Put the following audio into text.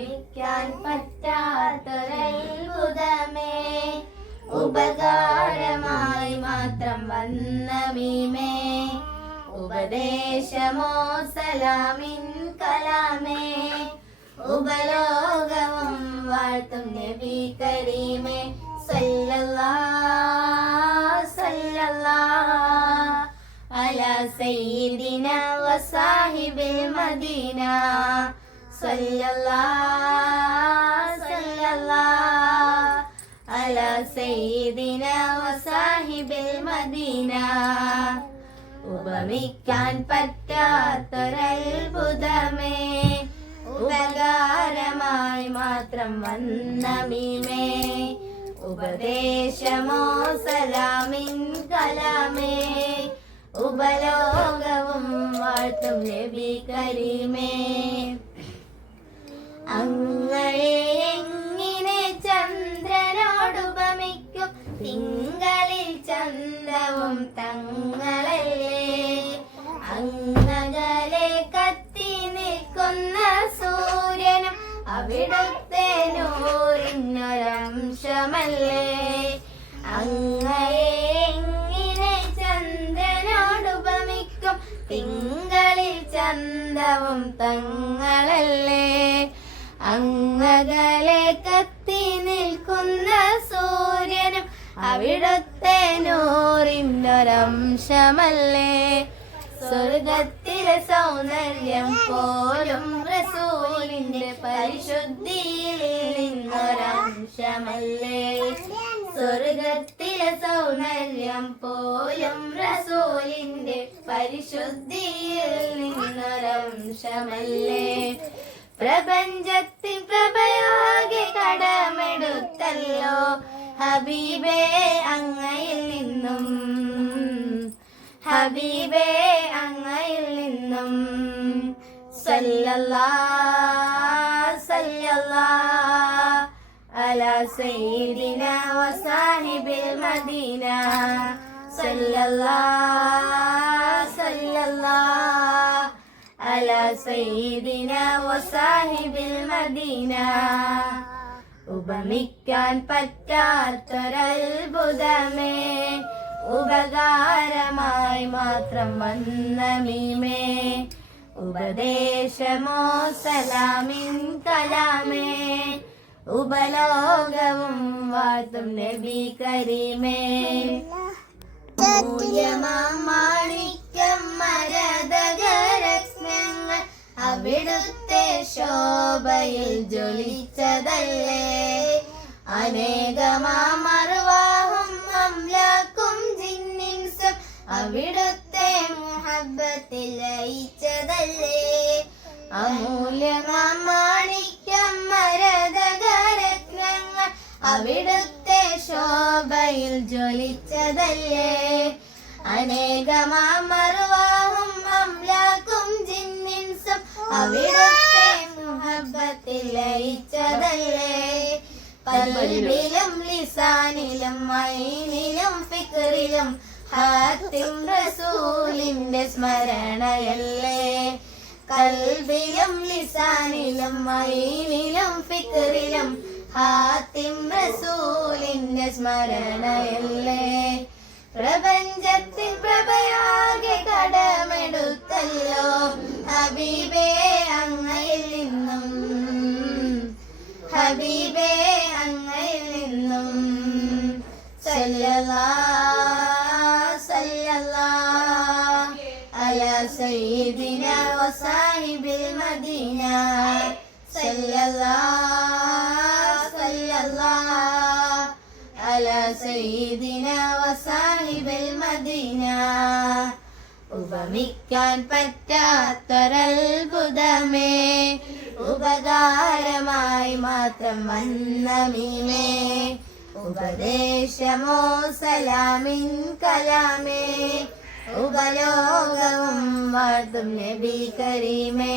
ഉപമിക്കാൻ പറ്റാത്തൊരത്ഭുതമേ ഉപകാരമായി മാത്രം വന്ന മീമേ. ഉപദേശമോ സലാമിൻ കലാമേ. ഉപലോകവും വാഴ്ത്തും നബി കരീമേ. സല്ലല്ലാ സല്ലല്ലാ അല സയ്യിദിന വസാഹിബിൽ മദീന. അല സയ്യിദിന വസാഹിബിൽ മദീന. ഉപമിക്കാൻ പറ്റാത്തൊരത്ഭുതമേ ഉപകാരമായി മാത്രം വന്ന മീമേ ഉപദേശമോ സലാമിൻ കലാമേ ഉപലോകവും വാഴ്ത്തും നബി കരീമേ. അവിടുത്തെ നൂറിനൊരംശമല്ലേ അങ്ങയെ എങ്ങനെ ചന്ദ്രനോടുപമിക്കും തിങ്കളിൽ ചന്തവും തങ്ങളല്ലേ? അങ്ങകലെ കത്തി നിൽക്കുന്ന സൂര്യനും അവിടുത്തെ നൂറിനൊരംശമല്ലേ സ്വർഗത്തിലെ സൗന്ദര്യം പോലും റസൂലിന്റെ പരിശുദ്ധിയിൽ നിന്നൊരംശമല്ലേ? സ്വർഗത്തിലെ സൗന്ദര്യം പോലും റസൂലിന്റെ പരിശുദ്ധിയിൽ നിന്നൊരംശമല്ലേ? പ്രപഞ്ചത്തിൻ പ്രഭയാകെ കടമെടുത്തല്ലോ ഹബീബേ അങ്ങയിൽ നിന്നും. ഹബീബേ അങ്ങയിൽ നിന്നും സല്ലല്ലാ സല്ലല്ലാ. അല വസാഹിബിൽ മദീന. സല്ലല്ലാ സല്ലല്ലാ. അല സയ്യിദിന വസാഹിബിൽ മദീന. ഉപമിക്കാൻ പറ്റാത്തൊരത്ഭുതമേ. ഉപകാരമായി മാത്രം വന്ന മീമേ ഉപദേശമോ സലാമിൻ കലാമേ. ഉപലോകവും വാത്തും നബി കരീമേ. മാണിക്യം മരതകരത്നങ്ങൾ അവിടുത്തെ ശോഭയിൽ ജ്വലിച്ചതല്ലേ. അനേകമാ അംലാക്കും അവിടുത്തെ മുഹബത്തിൽ ലയിച്ചതല്ലേ? അമൂല്യമാണിക്യം മരതകരത്നങ്ങൾ അവിടുത്തെ ശോഭയിൽ ജ്വലിച്ചതല്ലേ? അനേകമാമർവാഹും അംലാക്കും ജിന്നിൻസും അവിടുത്തെ മുഹബത്തിൽ ലയിച്ചതല്ലേ? കൽബിലും ലിസാനിലും മൈനിലും ഫിക്റിലും ഹാത്തിം സ്മരണയല്ലേ? കൽബിലും ലിസാനിലും മൈനിലും ഫിക്റിലും ഹാത്തിം റസൂലിന്റെ സ്മരണയല്ലേ? പ്രപഞ്ചത്തിൻ പ്രഭയാകെ കടമെടുത്തല്ലോ ഹബീബേ അങ്ങയിൽ നിന്നും. ഹബീബേ അല സയ്യിദിന വസാഹിബിൽ മദീന സല്ലല്ലാ സല്ലല്ലാ അല സയ്യിദിന വസാഹിബിൽ മദീന ഉപമിക്കാൻ പറ്റാത്തൊരത്ഭുതമേ ഉപകാരമായി മാത്രം വന്ന മീമേ ഉപദേശമോ സലാമിൻ കലാമേ. ഉപലോകവും വാഴ്ത്തും നബി കരീമേ